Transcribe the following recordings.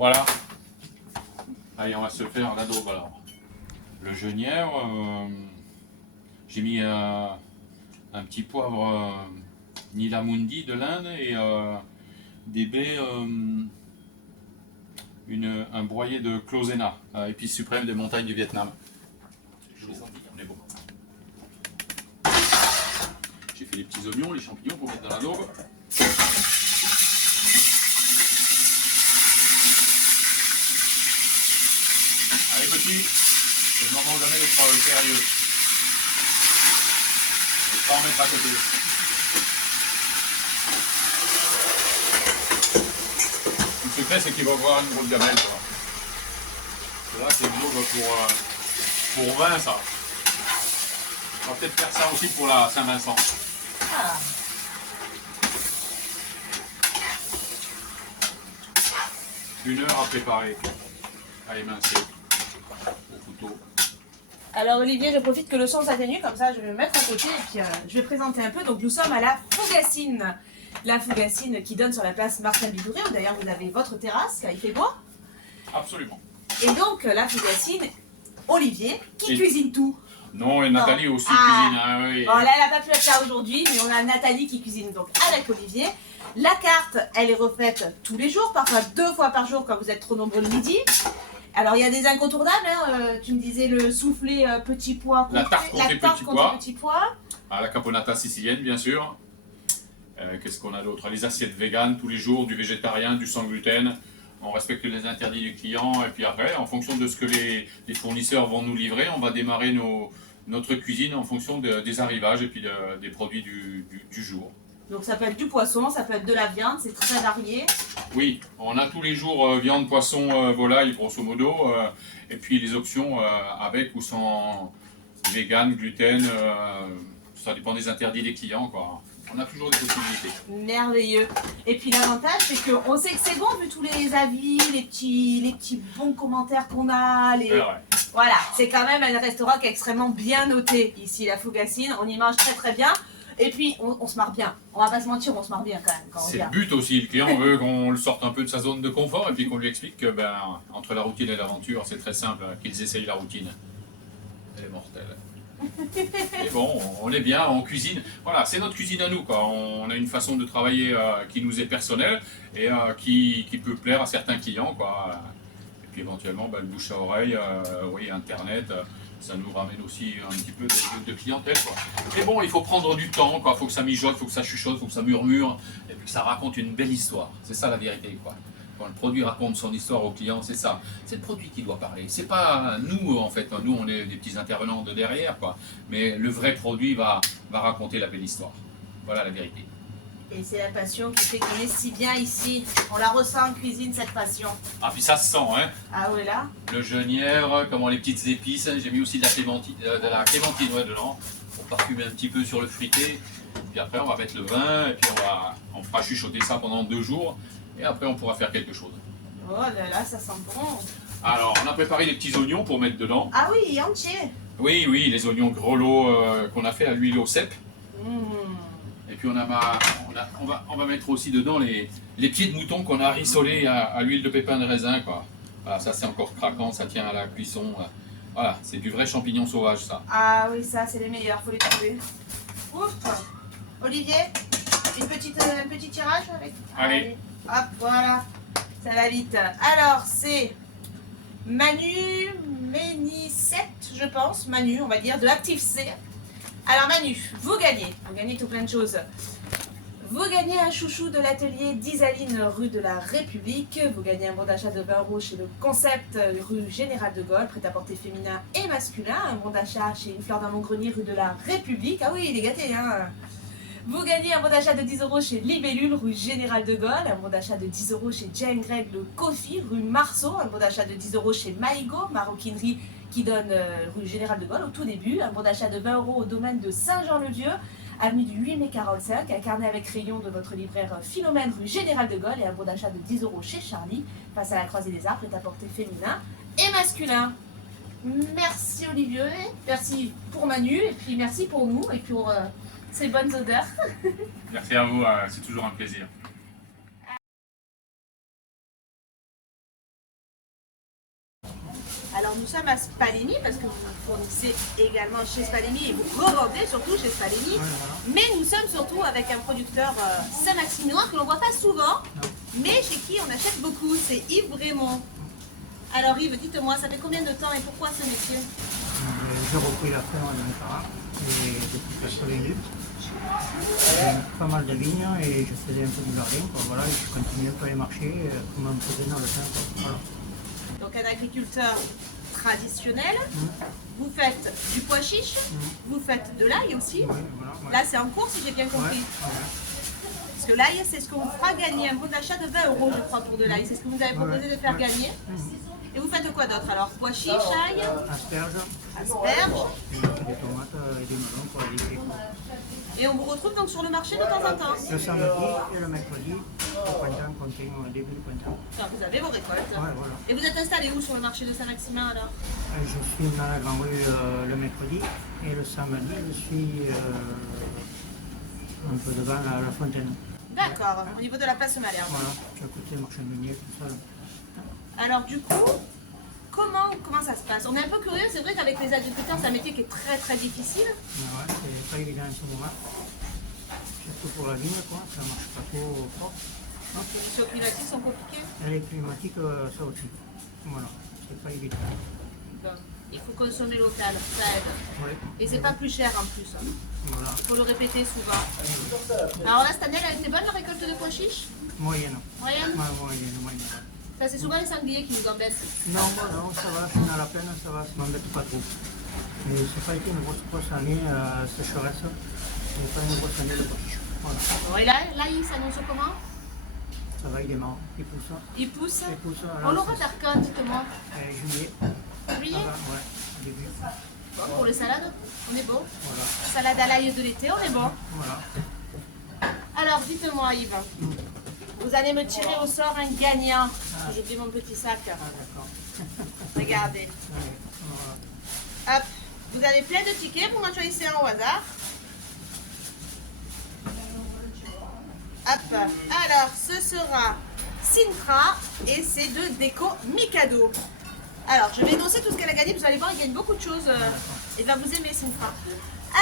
Voilà. Allez, on va se faire la daube alors. Le genièvre, j'ai mis un petit poivre Nilamundi de l'Inde et des baies, un broyé de Closena, épice suprême des montagnes du Vietnam. Je l'ai senti, on est bon. J'ai fait les petits oignons, les champignons pour mettre dans la daube. Allez petit, c'est le moment jamais d'être sérieux. Et pas en mettre à côté. Le secret c'est qu'il va avoir une grosse gamelle. Là c'est une daube pour vin ça. On va peut-être faire ça aussi pour la Saint-Vincent. Ah. Une heure à préparer. À émincer au couteau. Alors Olivier, je profite que le son s'atténue, comme ça je vais me mettre à côté et puis je vais présenter un peu. Donc nous sommes à la Fougassine. La Fougassine qui donne sur la place Martin Bidouré, où d'ailleurs vous avez votre terrasse, car il fait beau. Absolument. Et donc la Fougassine, Olivier, qui cuisine tout. Non, et Nathalie aussi cuisine. Ah, oui. Bon, là, elle n'a pas pu être là aujourd'hui, mais on a Nathalie qui cuisine donc avec Olivier. La carte, elle est refaite tous les jours, parfois 2 fois par jour quand vous êtes trop nombreux le midi. Alors, il y a des incontournables. Hein. Tu me disais le soufflé petit pois. La tarte contre petit pois. Ah, la caponata sicilienne, bien sûr. Qu'est-ce qu'on a d'autre? Les assiettes véganes tous les jours, du végétarien, du sans gluten. On respecte les interdits du client et puis après, en fonction de ce que les fournisseurs vont nous livrer, on va démarrer notre cuisine en fonction des arrivages et puis des produits du jour. Donc ça peut être du poisson, ça peut être de la viande, c'est très varié. Oui, on a tous les jours viande, poisson, volaille, grosso modo, et puis les options avec ou sans vegan, gluten, ça dépend des interdits des clients, quoi. On a toujours des possibilités. Merveilleux. Et puis l'avantage, c'est qu'on sait que c'est bon vu tous les avis, les petits bons commentaires qu'on a. Voilà, c'est quand même un restaurant qui est extrêmement bien noté ici, la Fougassine. On y mange très très bien. Et puis on se marre bien. On va pas se mentir, on se marre bien quand même. C'est le but aussi. Le client veut qu'on le sorte un peu de sa zone de confort et puis qu'on lui explique que entre la routine et l'aventure, c'est très simple, qu'ils essayent la routine. Elle est mortelle. Mais bon, on est bien, on cuisine. Voilà, c'est notre cuisine à nous, quoi. On a une façon de travailler qui nous est personnelle et qui peut plaire à certains clients, quoi. Et puis éventuellement, le bouche à oreille, oui, Internet, ça nous ramène aussi un petit peu de clientèle, quoi. Mais bon, il faut prendre du temps, quoi. Il faut que ça mijote, il faut que ça chuchote, il faut que ça murmure, et puis que ça raconte une belle histoire. C'est ça la vérité, quoi. Quand le produit raconte son histoire au client, c'est ça. C'est le produit qui doit parler. C'est pas nous, en fait. Nous, on est des petits intervenants de derrière, quoi. Mais le vrai produit va raconter la belle histoire. Voilà la vérité. Et c'est la passion qui fait qu'on est si bien ici. On la ressent en cuisine, cette passion. Ah, puis ça se sent, hein. Ah oui, là. Le genièvre, comment les petites épices. J'ai mis aussi de la clémentine ouais, dedans, pour parfumer un petit peu sur le frité. Puis après, on va mettre le vin, et puis on fera chuchoter ça pendant 2 jours. Et après, on pourra faire quelque chose. Oh là là, ça sent bon. Alors, on a préparé les petits oignons pour mettre dedans. Ah oui, entier. Oui, les oignons grelots qu'on a fait à l'huile au cèpe. Et puis on va mettre aussi dedans les pieds de mouton qu'on a rissolés à l'huile de pépins de raisin, quoi. Voilà, ça c'est encore craquant, ça tient à la cuisson. Voilà, c'est du vrai champignon sauvage, ça. Ah oui, ça c'est les meilleurs, faut les trouver. Ouf. Olivier, un petit tirage avec. Allez. Hop, voilà. Ça va vite. Alors, c'est Manu Ménissette, je pense. Manu, on va dire, de Active C. Alors, Manu, vous gagnez tout plein de choses. Vous gagnez un chouchou de l'atelier d'Isaline rue de la République. Vous gagnez un bon d'achat de 20 € chez le Concept rue Général de Gaulle, prêt-à-porter féminin et masculin. Un bon d'achat chez Une Fleur dans mon grenier rue de la République. Ah oui, il est gâté, hein. Vous gagnez un bon d'achat de 10 € chez Libellule, rue Général de Gaulle. Un bon d'achat de 10 € chez Jane Greg Le Coffee, rue Marceau. Un bon d'achat de 10 € chez Maïgo, maroquinerie qui donne rue Général de Gaulle au tout début. Un bon d'achat de 20 € au domaine de Saint-Jean-le-Vieux, avenue du 8 mai 45. Un carnet avec rayon de votre libraire Philomène, rue Général de Gaulle. Et un bon d'achat de 10 € chez Charlie, face à la Croisée des Arts, prêt-à-porter féminin et masculin. Merci Olivier, merci pour Manu, et puis merci pour nous, et pour ces bonnes odeurs. Merci à vous, c'est toujours un plaisir. Alors nous sommes à Spalemi parce que vous fournissez également chez Spalemi et vous revendez surtout chez Spalemi. Mais nous sommes surtout avec un producteur Saint-Maximilien que l'on ne voit pas souvent, mais chez qui on achète beaucoup, c'est Yves Brémond. Alors Yves, dites-moi, ça fait combien de temps et pourquoi ce métier? J'ai repris la ferme de mes parents et depuis que je suis venu, j'ai pas mal de vignes et je faisais un peu du jardin. Voilà, et je continue un peu les marchés comme on me faisait dans le temps. Voilà. Donc un agriculteur traditionnel, vous faites du pois chiche, vous faites de l'ail aussi. Oui, voilà, ouais. Là c'est en cours si j'ai bien compris. Ouais. Parce que l'ail c'est ce qu'on vous fera gagner, un bon d'achat de 20 € je crois pour de l'ail, c'est ce que vous avez proposé de faire gagner. Et vous faites quoi d'autre alors? Pois chiche, ail, Asperges, asperges, et des tomates et des melons pour les léguer. et on vous retrouve donc sur le marché de temps en temps. Le samedi et le mercredi, au printemps, compter au début du printemps. Enfin, vous avez vos récoltes. Ouais, voilà. Et vous êtes installé où sur le marché de Saint-Maximin alors? Je suis dans la grande rue le mercredi et le samedi, je suis un peu devant la fontaine. D'accord, au niveau de la place Malherbe. Voilà, j'ai côté marché de Meunier, tout ça. Alors du coup, comment ça se passe? On est un peu curieux, c'est vrai qu'avec les agriculteurs c'est un métier qui est très très difficile. Ouais, c'est pas évident en ce moment. Surtout pour la vigne, quoi. Ça marche pas trop fort. Donc les conditions climatiques sont compliquées. Et les climatiques, ça aussi. Voilà, c'est pas évident. Donc, il faut consommer local, ça aide. Ouais. Et c'est pas plus cher en plus. Voilà, Il faut le répéter souvent. Alors là, cette année, elle a été bonne la récolte de pois chiches? moyenne. Moyenne? Ouais, moyenne. Ça, c'est souvent les sangliers qui nous embêtent. Non, non, ça va, je suis dans la plaine, ça va, ça m'embête pas trop. Mais c'est pas été une grosse année, sécheresse. C'est pas une grosse année de pois chiches. Voilà, Bon, et là, il s'annonce comment? ça va, il démarre, il pousse. Il pousse. Il pousse, On l'aura vers quand, dites-moi? Juillet, Juillet? ça va, ouais, au début. Bon, pour les salades, on est bon. Voilà, Salade à l'ail de l'été, on est bon. voilà. Alors, dites-moi, Yves. Vous allez me tirer au sort un gagnant. J'oublie mon petit sac. Ah, d'accord. Regardez. Ouais, voilà. Hop. Vous avez plein de tickets. Vous m'en choisissez un au hasard. Hop. Alors, ce sera Sintra et c'est de Déco Mikado. Alors, je vais énoncer tout ce qu'elle a gagné. Vous allez voir, il gagne beaucoup de choses. Et va vous aimer, Sintra.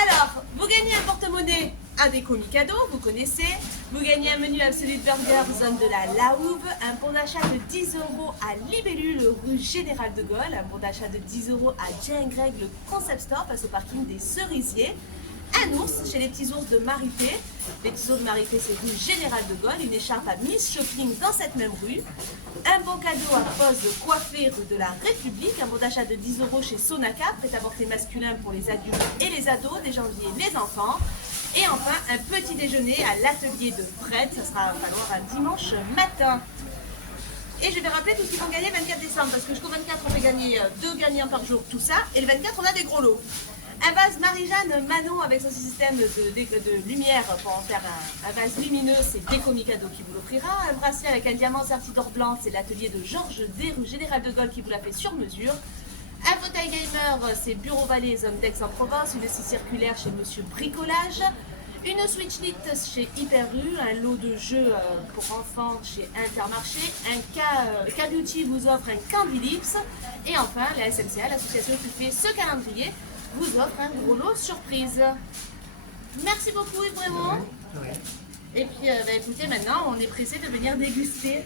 Alors, vous gagnez un porte-monnaie, un Déco Mikado, vous connaissez. Vous gagnez un menu Absolute Burger, zone de la Laouve. Un bon d'achat de 10 € à Libellule, rue Général de Gaulle. Un bon d'achat de 10 € à Jane Greg, le Concept Store, face au parking des Cerisiers. Un ours chez les petits ours de Marité. Les petits ours de Marité, c'est rue Général de Gaulle. Une écharpe à Miss Shopping dans cette même rue. Un bon cadeau à Pose Coiffée rue de la République. Un bon d'achat de 10 € chez Sonaca, prêt-à-porter masculin pour les adultes et les ados, des janvier les enfants. Et enfin, un petit déjeuner à l'atelier de Fred. Ça sera à falloir un dimanche matin. Et je vais rappeler tout ce qu'ils vont gagner le 24 décembre. Parce que jusqu'au 24, on fait gagner 2 gagnants par jour, tout ça. Et le 24, on a des gros lots. Un vase Marie-Jeanne Manon avec son système de lumière pour en faire un vase lumineux, c'est Déco Mikado qui vous l'offrira. Un bracelet avec un diamant serti d'or blanc, c'est l'atelier de Georges D, rue Général de Gaulle qui vous l'a fait sur mesure. Un fauteuil gamer, c'est Bureau Vallée, zone d'Aix-en-Provence. Une scie circulaire chez Monsieur Bricolage. Une Switch Lit chez Hyper-U. Un lot de jeux pour enfants chez Intermarché. Un K-Beauty vous offre un Candy Lips. Et enfin, la SMCA, l'association qui fait ce calendrier, vous offre un gros lot surprise. Merci beaucoup Yves Brémond. De rien. Et puis écoutez, maintenant on est pressé de venir déguster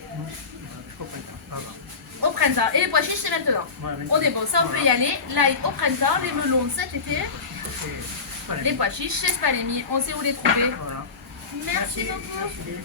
Jusqu'au printemps, ça va. au printemps. Et les pois chiches c'est maintenant. Ouais, On est bon, ça on peut y aller. L'ail au printemps, les melons cet été, Voilà. les pois chiches chez Spalemi. On sait où les trouver. Voilà. Merci beaucoup. Merci.